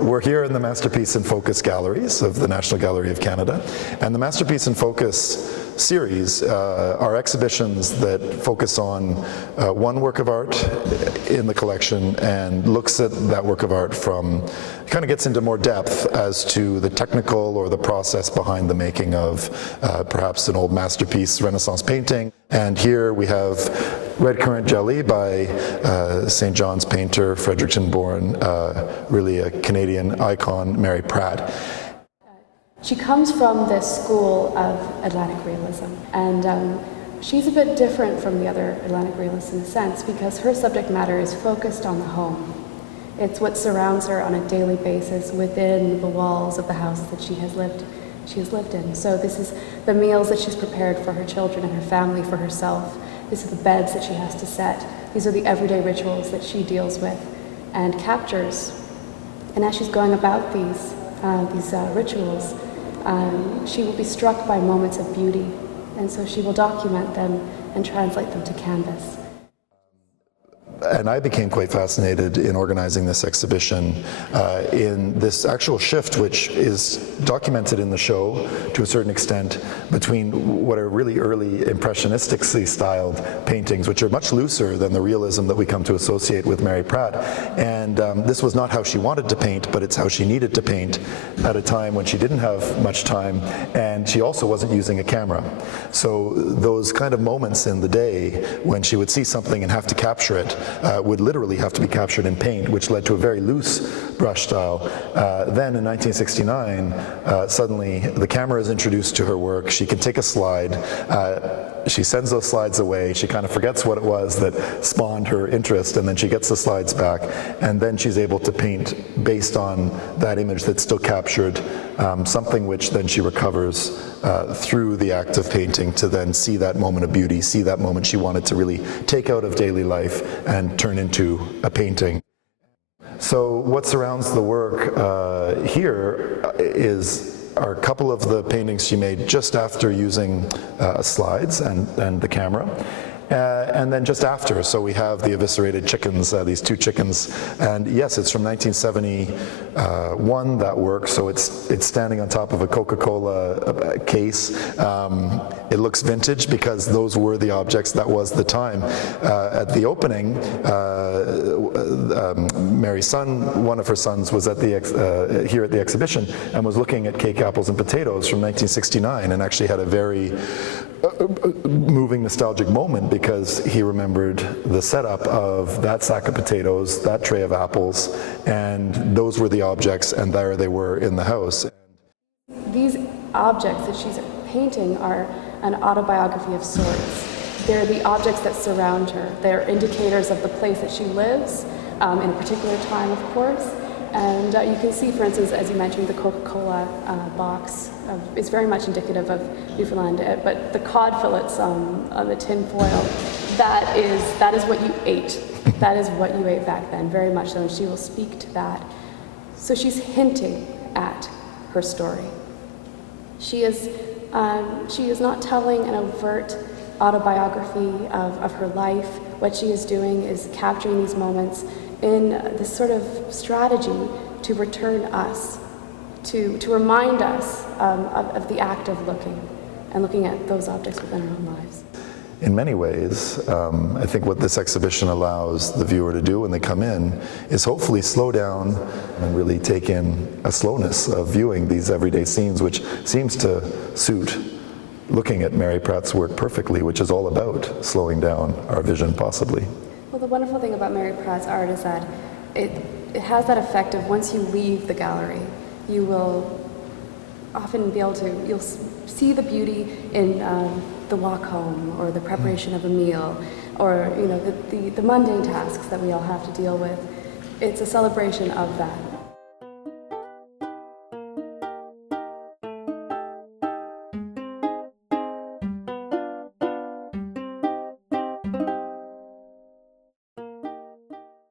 we're here in the Masterpiece in Focus galleries of the National Gallery of Canada, and the Masterpiece in Focus series are exhibitions that focus on one work of art in the collection and looks at that work of art from, kind of gets into more depth as to the technical or the process behind the making of perhaps an old masterpiece Renaissance painting. And here we have Red Currant Gelée by St. John's painter, Fredericton-born, really a Canadian icon, Mary Pratt. She comes from this school of Atlantic realism, and she's a bit different from the other Atlantic realists in a sense because her subject matter is focused on the home. It's what surrounds her on a daily basis within the walls of the houses that she has lived in. So this is the meals that she's prepared for her children and her family, for herself. This is the beds that she has to set. These are the everyday rituals that she deals with and captures. And as she's going about these rituals, she will be struck by moments of beauty, and so she will document them and translate them to canvas. And I became quite fascinated in organizing this exhibition in this actual shift, which is documented in the show to a certain extent, between what are really early impressionistically styled paintings, which are much looser than the realism that we come to associate with Mary Pratt. And this was not how she wanted to paint, but it's how she needed to paint at a time when she didn't have much time, and she also wasn't using a camera. So those kind of moments in the day when she would see something and have to capture it would literally have to be captured in paint, which led to a very loose brush style. Then in 1969, suddenly the camera is introduced to her work. She can take a slide. She sends those slides away. She kind of forgets what it was that spawned her interest, and then she gets the slides back, and then she's able to paint based on that image that's still captured, something which then she recovers through the act of painting to then see that moment of beauty, see that moment she wanted to really take out of daily life and turn into a painting. So what surrounds the work here are a couple of the paintings she made just after using slides and the camera. And then just after, so we have the eviscerated chickens, these two chickens, and yes, it's from 1971, that work, so it's standing on top of a Coca-Cola case. It looks vintage because those were the objects, that was the time. At the opening, Mary's son, one of her sons, was at the here at the exhibition and was looking at cake, apples, and potatoes from 1969, and actually had a very moving nostalgic moment because he remembered the setup of that sack of potatoes, that tray of apples, and those were the objects, and there they were in the house. These objects that she's painting are an autobiography of sorts. They're the objects that surround her. They're indicators of the place that she lives, in a particular time, of course. And you can see, for instance, as you mentioned, the Coca-Cola box is very much indicative of Newfoundland, but the cod fillets on the tin foil, that is what you ate. That is what you ate back then, very much so, and she will speak to that. So she's hinting at her story. She is not telling an overt autobiography of her life. What she is doing is capturing these moments in this sort of strategy to return us, to remind us of the act of looking at those objects within our own lives. In many ways, I think what this exhibition allows the viewer to do when they come in is hopefully slow down and really take in a slowness of viewing these everyday scenes, which seems to suit looking at Mary Pratt's work perfectly, which is all about slowing down our vision, possibly. Well, the wonderful thing about Mary Pratt's art is that it has that effect of once you leave the gallery, you will often be able to, you'll see the beauty in the walk home or the preparation of a meal or the mundane tasks that we all have to deal with. It's a celebration of that.